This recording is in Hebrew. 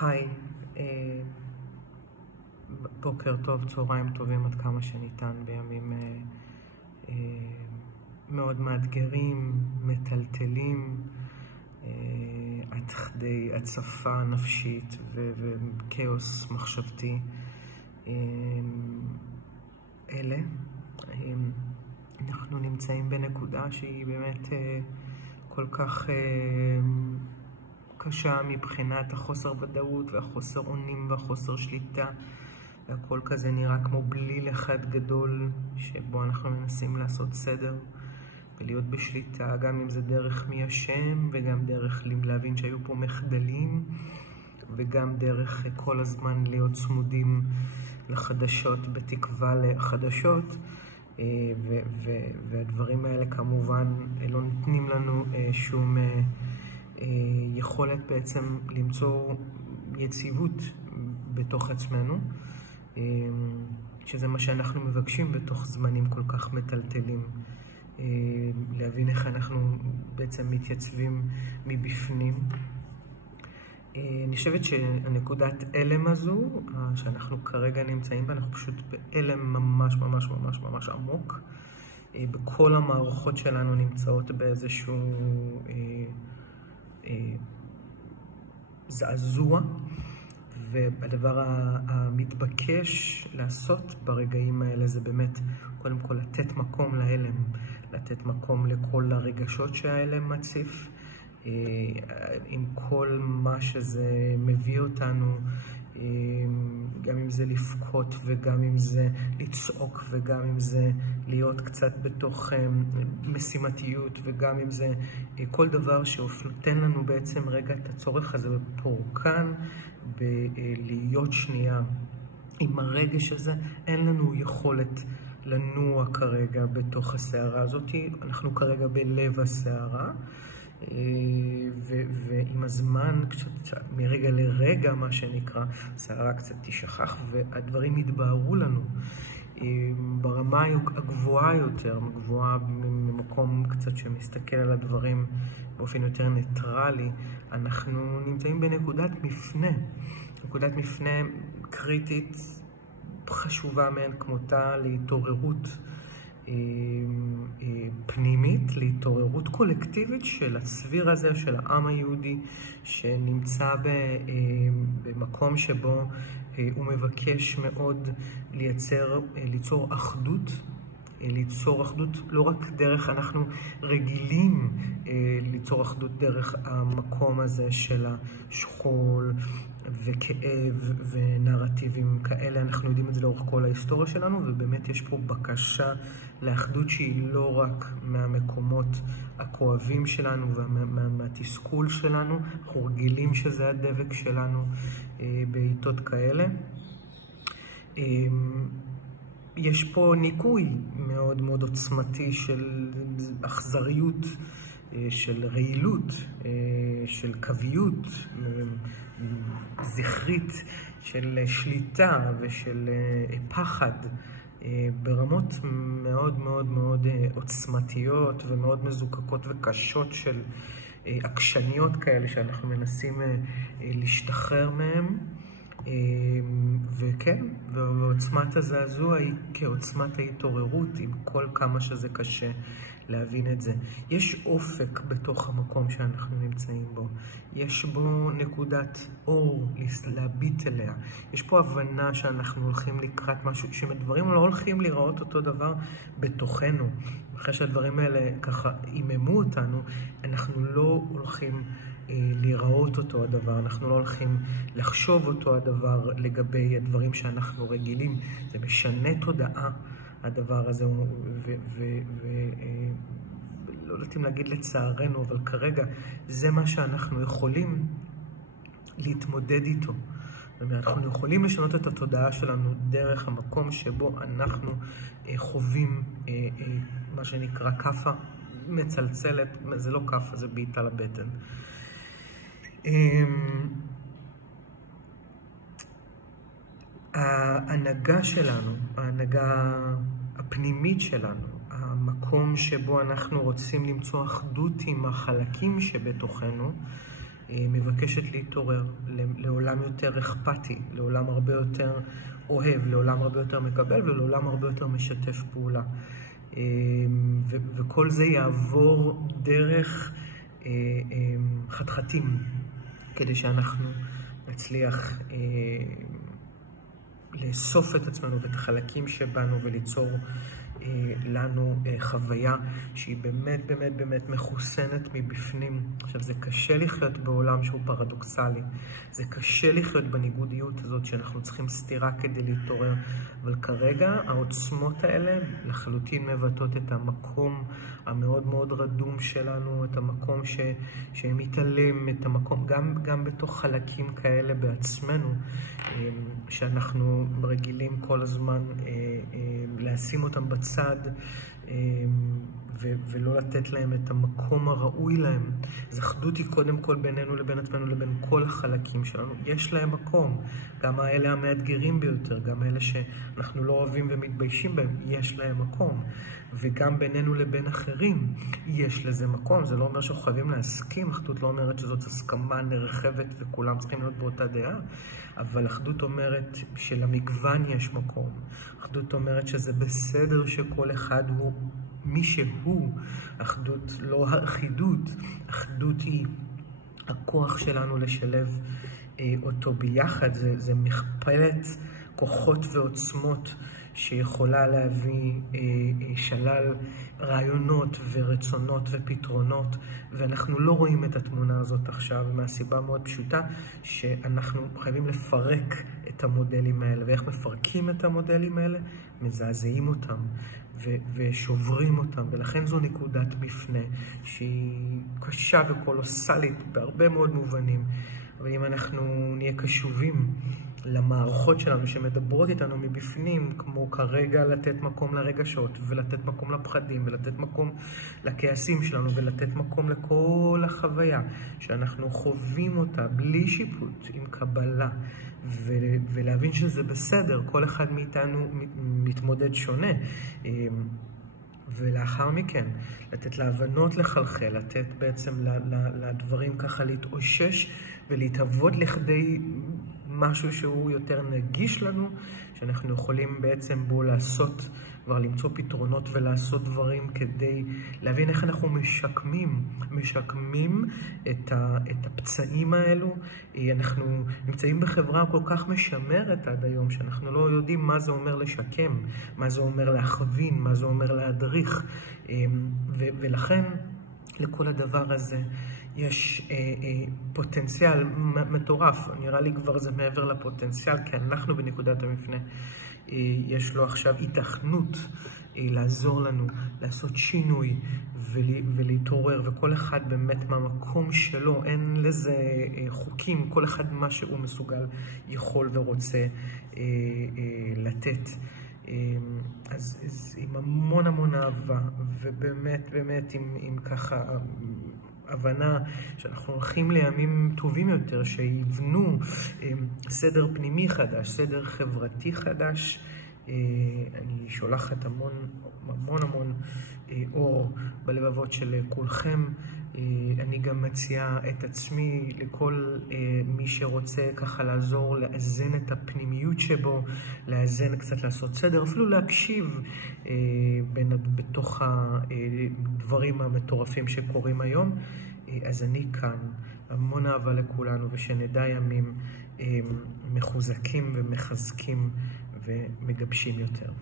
היי, בוקר טוב, צהריים טובים עד כמה שניתן בימים מאוד מאתגרים, מטלטלים, עד כדי הצפה נפשית וכאוס מחשבתי. אנחנו נמצאים בנקודה שהיא באמת כל כך קשה מבחינת החוסר ודאות והחוסר אונים והחוסר שליטה, והכל כזה נראה כמו בליל אחד גדול שבו אנחנו מנסים לעשות סדר ולהיות בשליטה, גם אם זה דרך מי השם וגם דרך להבין שהיו פה מחדלים, וגם דרך כל הזמן להיות צמודים לחדשות בתקווה לחדשות, והדברים האלה כמובן לא נותנים לנו שום יכולת בעצם למצוא יציבות בתוך עצמנו, שזה מה שאנחנו מבקשים בתוך זמנים כל כך מטלטלים, להבין איך אנחנו בעצם מתייצבים מבפנים. אני חושבת שהנקודת אלם הזו שאנחנו כרגע נמצאים בה, אנחנו פשוט באלם ממש ממש ממש ממש עמוק. בכל המערכות שלנו נמצאות באיזשהו זעזוע, והדבר המתבקש לעשות ברגעים האלה זה באמת קודם כל לתת מקום להלם, לתת מקום לכל הרגשות שההלם מציף, עם כל מה שזה מביא אותנו, גם אם זה לפקוט וגם אם זה לצעוק וגם אם זה להיות קצת בתוך משימתיות, וגם אם זה כל דבר שנותן לנו בעצם רגע את הצורך הזה בפורקן, בלהיות שנייה עם הרגש הזה. אין לנו יכולת לנוע כרגע בתוך הסערה הזאת, אנחנו כרגע בלב הסערה, ועם הזמן, מרגע לרגע מה שנקרא, הסערה קצת תשכח והדברים יתבהרו לנו ברמה הגבוהה יותר, גבוהה ממקום קצת שמסתכל על הדברים באופן יותר ניטרלי. אנחנו נמצאים בנקודת מפנה, נקודת מפנה קריטית, חשובה מאין כמותה, להתעוררות פנימית, להתעוררות קולקטיבית של הסביר הזה, של העם היהודי, שנמצא במקום שבו הוא מבקש מאוד ליצור אחדות, ליצור אחדות לא רק דרך, אנחנו רגילים ליצור אחדות דרך המקום הזה של השכול וכאב ונרטיבים כאלה. אנחנו יודעים את זה לאורך כל ההיסטוריה שלנו, ובאמת יש פה בקשה לאחדות שהיא לא רק מהמקומות הכואבים שלנו ומהתסכול שלנו, אנחנו רגילים שזה הדבק שלנו בעיתות כאלה. יש פה ניקוי מאוד מאוד עוצמתי של אכזריות, של רעילות, של קוויות זכרית, של שליטה ושל פחד, ברמות מאוד מאוד מאוד עוצמתיות ומאוד מזוקקות וקשות, של עקשניות כאלה שאנחנו מנסים להשתחרר מהם. וכן, ועוצמת הזעזוע היא כעוצמת ההתעוררות, עם כל כמה שזה קשה להבין את זה. יש אופק בתוך המקום שאנחנו נמצאים בו, יש בו נקודת אור להביט אליה, יש פה הבנה שאנחנו הולכים לקראת משהו, שהדברים לא הולכים לראות אותו דבר בתוכנו. אחרי שהדברים האלה ככה איממו אותנו, אנחנו לא הולכים לראות אותו הדבר, אנחנו לא הולכים לחשוב אותו הדבר לגבי הדברים שאנחנו רגילים. זה משנה תודעה הדבר הזה, לא יודעים להגיד לצערנו, אבל כרגע זה מה שאנחנו יכולים להתמודד איתו. אנחנו יכולים לשנות את התודעה שלנו דרך המקום שבו אנחנו חווים מה שנקרא קפה מצלצלת. זה לא קפה, זה בעיטה לבטן. ההנהגה שלנו, ההנהגה הפנימית שלנו, המקום שבו אנחנו רוצים למצוא אחדות עם החלקים שבתוכנו, מבקשת להתעורר לעולם יותר אכפתי, לעולם הרבה יותר אוהב, לעולם הרבה יותר מקבל ולעולם הרבה יותר משתף פעולה. וכל זה יעבור דרך חתחתים, כדי שאנחנו נצליח לאסוף את עצמנו ואת החלקים שבנו וליצור לנו חוויה שהיא באמת באמת באמת מחוסנת מבפנים. עכשיו, זה קשה לחיות בעולם שהוא פרדוקסלי, זה קשה לחיות בניגודיות הזאת שאנחנו צריכים סתירה כדי להתעורר, אבל כרגע העוצמות האלה לחלוטין מבטאות את המקום המאוד מאוד רדום שלנו, את המקום שמתעלם, את המקום גם בתוך חלקים כאלה בעצמנו שאנחנו רגילים כל הזמן לשים אותם בצד ולא לתת להם את המקום הראוי להם. אז אחדות היא קודם כל בינינו לבין עצמנו, לבין כל החלקים שלנו. יש להם מקום, גם האלה המאתגרים ביותר, גם אלה שאנחנו לא אוהבים ומתביישים בהם, יש להם מקום. וגם בינינו לבין אחרים יש לזה מקום. זה לא אומר שאנחנו חייבים להסכים, אחדות לא אומרת שזאת הסכמה נרחבת וכולם צריכים להיות באותה דעה, אבל אחדות אומרת שלמגוון יש מקום. אחדות אומרת שזה בסדר שכל אחד הוא מי שהוא. אחדות לא האחידות, אחדות היא הכוח שלנו לשלב אותו ביחד. זה מכפלת כוחות ועוצמות שיכולה להביא שלל רעיונות ורצונות ופתרונות, ואנחנו לא רואים את התמונה הזאת עכשיו מהסיבה מאוד פשוטה שאנחנו חייבים לפרק את המודלים האלה. ואיך מפרקים את המודלים האלה? מזעזעים אותם ושוברים אותם, ולכן זו נקודת מפנה שהיא קשה וקולוסלית בהרבה מאוד מובנים. אבל אם אנחנו נהיה קשובים למערכות שלנו שמדברות איתנו מבפנים, כמו כרגע לתת מקום לרגשות ולתת מקום לפחדים ולתת מקום לכעסים שלנו ולתת מקום לכל החוויה שאנחנו חווים אותה בלי שיפוט, עם קבלה, ולהבין שזה בסדר, כל אחד מאיתנו מתמודד שונה, ולאחר מכן לתת להבנות לחלחל, לתת בעצם לדברים ככה להתאושש ולהתהוות לכדי משהו שהוא יותר נגיש לנו, שאנחנו יכולים בעצם בו לעשות, כבר למצוא פתרונות ולעשות דברים כדי להבין איך אנחנו משקמים את הפצעים האלו. אנחנו נמצאים בחברה כל כך משמרת עד היום, שאנחנו לא יודעים מה זה אומר לשקם, מה זה אומר להכווין, מה זה אומר להדריך, ולכן לכל הדבר הזה יש פוטנציאל מטורף. נראה לי כבר זה מעבר לפוטנציאל, כי אנחנו בנקודת המפנה יש לו עכשיו התכנות לעזור לנו לעשות שינוי ולהתעורר, וכל אחד באמת מהמקום שלו, אין לזה חוקים, כל אחד מה שהוא מסוגל יכול ורוצה לתת. אז עם המון המון אהבה, ובאמת באמת עם ככה הבנה שאנחנו הולכים לימים טובים יותר, שיבנו סדר פנימי חדש, סדר חברתי חדש. אני שולחת המון אור בלבבות של כולכם. אני גם מציעה את עצמי לכל מי שרוצה ככה לעזור, לאזן את הפנימיות שבו, לאזן קצת, לעשות סדר, אפילו להקשיב בתוך הדברים המטורפים שקורים היום. אז אני כאן, המון אהבה לכולנו, ושנדע ימים מחוזקים ומחזקים ומגבשים יותר.